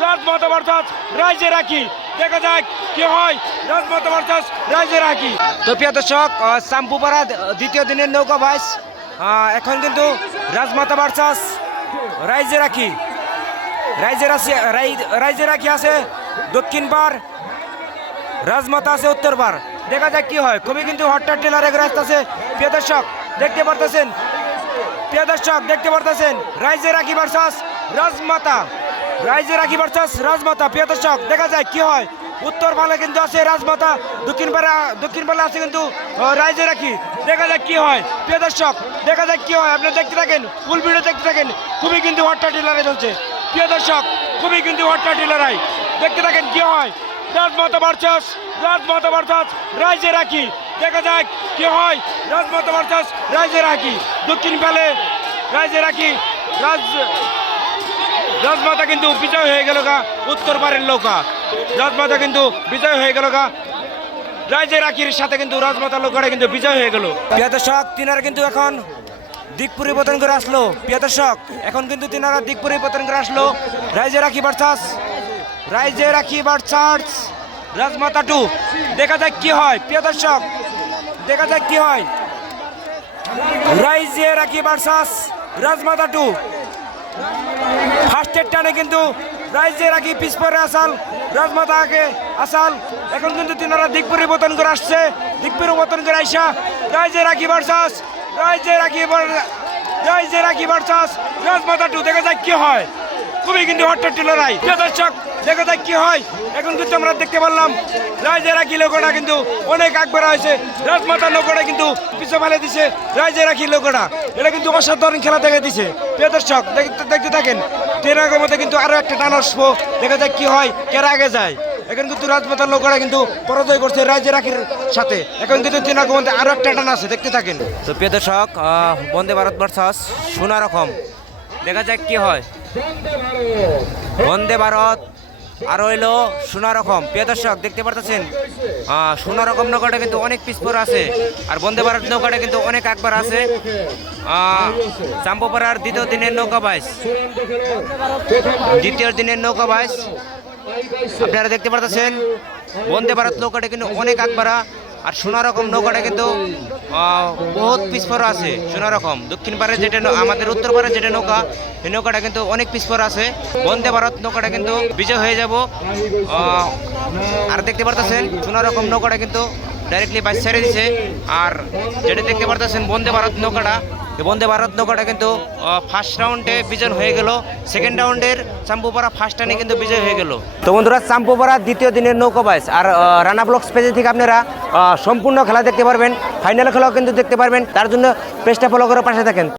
রাজমাতা versus রাইজে রাখি। দেখা যাক কি হয়। রাজমাতা ভার্সাস রাইজে রাখি। তো প্রিয় দর্শক শ্যাম্পুপাড়া দ্বিতীয় দিনের নৌকা ভাইস। এখন কিন্তু রাজমাতা ভার্সাস রাইজে রাখি। রাইজের আছে রাই- রাইজের রাখি আছে দক্ষিণ পার রাজমাতা আছে উত্তর পার। দেখা যাক কি হয়। খুবই কিন্তু হটটার টেলার এক রাস্তা আছে। প্রিয় দর্শক, দেখতে পারতেছেন? প্রিয় দর্শক, দেখতে পারতেছেন? রাইজে রাখি ভার্সাস রাজমাতা রাইজে রাখি ভার্সাস রাজমাতা, প্রিয় দর্শক, দেখা যায় কি হয়? উত্তর পালে কিন্তু আছে রাজমাতা, দক্ষিণ পালে দক্ষিণ পালে আছে কিন্তু রাইজে রাখি। দেখা যাক কি হয়? প্রিয় দর্শক, দেখা যাক কি হয়? আপনি দেখতে থাকেন, ফুল ভিডিও দেখতে থাকেন, খুবই কিন্তু হটটা টেলারে চলছে। প্রিয় দর্শক, খুবই কিন্তু হটটা টেলারাই। দেখতে থাকেন কি হয়? রাজমাতা ভার্সাস রাজমাতা ভার্সাস, রাইজে রাখি। দেখা যাক কি হয়? রাজমাতা ভার্সাস, রাইজে রাখি। দক্ষিণ পালে রাইজে রাখি। রাজ রাজমাতা কিন্তু বিজয় হয়ে গেল গা উত্তর পারের নৌকা। রাজমাতা কিন্তু বিজয় হয়ে গেল গা। রাইজে রাখির সাথে কিন্তু রাজমাতা নৌকাটা কিন্তু বিজয় হয়ে গেল। দর্শক, তিনারা কিন্তু এখন দিক পরিবর্তন করে আসলো। প্রিয় দর্শক, এখন কিন্তু তিনারা দিক পরিবর্তন করে আসলো। রাইজে রাখি ভার্সাস রাইজে রাখি ভার্সাস রাজমাতা টু। দেখা যাক কি হয়। প্রিয় দর্শক, দেখা যাক কি হয়। রাইজে রাখি ভার্সাস রাজমাতা টু। ফার্স্টের টানে কিন্তু রাইজের আগে পিছপরে আসাল, রাজমাতা আগে আসাল। এখন কিন্তু তিনারা দিক পরিবর্তন করে আসছে। দিক পরিবর্তন করে আইসা রাইজের আগে ভার্সাস রাইজের আগে রাইজের আগে বার্সাস রাজমাতা টু দেখা যাক কি হয়? খুবই কিন্তু টিলারাই প্রিয় দর্শক, দেখা যাক কি হয়। এখন কিন্তু আমরা দেখতে পারলাম রাইজে রাখি লোকটা কিন্তু অনেক আগবার হয়েছে। রাজমাতা নৌকাটা কিন্তু পিছু ফেলে দিছে রাইজে রাখি লোকটা এটা কিন্তু অসাধারণ খেলা দেখে দিছে। প্রিয় দর্শক, দেখতে থাকেন, ট্রেনের মধ্যে কিন্তু আরও একটা টান আসব দেখা যাক কি হয় কেরা আগে যায়। এখন কিন্তু রাজমাতার লোকরা কিন্তু পরাজয় করছে রাখির সাথে। এখন কিন্তু ট্রেনের মধ্যে আরও একটা টান আছে, দেখতে থাকেন। তো প্রিয় দর্শক বন্দে ভারত ভার্সাস সোনা রকম। দেখা যাক কি হয়। বন্দে ভারত। আর হইল সোনারকম। প্রিয় দর্শক, দেখতে পারতেছেন? সোনারকম নৌকাটা কিন্তু অনেক পিছপর আছে। আর বন্দে ভারত নৌকাটা কিন্তু অনেক একবার আছে। চাম্পোপাড়ার দ্বিতীয় দিনের নৌকা বাইশ দ্বিতীয় দিনের নৌকা বাইশ আপনারা দেখতে পারতেছেন? বন্দে ভারত নৌকাটা কিন্তু অনেক আকবারা। আর সোনারকম নৌকাটা কিন্তু বহুত পিছপর আছে সোনারকম দক্ষিণ পারে যেটা আমাদের উত্তর পারে যেটা নৌকা, এই নৌকাটা কিন্তু অনেক পিছপর আছে। বন্দে ভারত নৌকাটা কিন্তু বিজয় হয়ে যাব। আর দেখতে পারতেছেন সোনারকম নৌকাটা কিন্তু ডাইরেক্টলি বাইশ ছেড়ে দিছে। আর যেটা দেখতে পারতেছেন, বন্দে ভারত নৌকাটা বন্দে ভারত নৌকাটা কিন্তু ফার্স্ট রাউন্ডে বিজয় হয়ে গেল। সেকেন্ড রাউন্ডের চাম্পুপাড়া ফার্স্ট রানে কিন্তু বিজয় হয়ে গেল। তো বন্ধুরা, চাম্পুপাড়া দ্বিতীয় দিনের নৌকা বাইস আর রানা ব্লক স্পেজে থেকে আপনারা সম্পূর্ণ খেলা দেখতে পারবেন। ফাইনাল খেলাও কিন্তু দেখতে পারবেন। তার জন্য পেজটা ফলো করে পাশে থাকেন।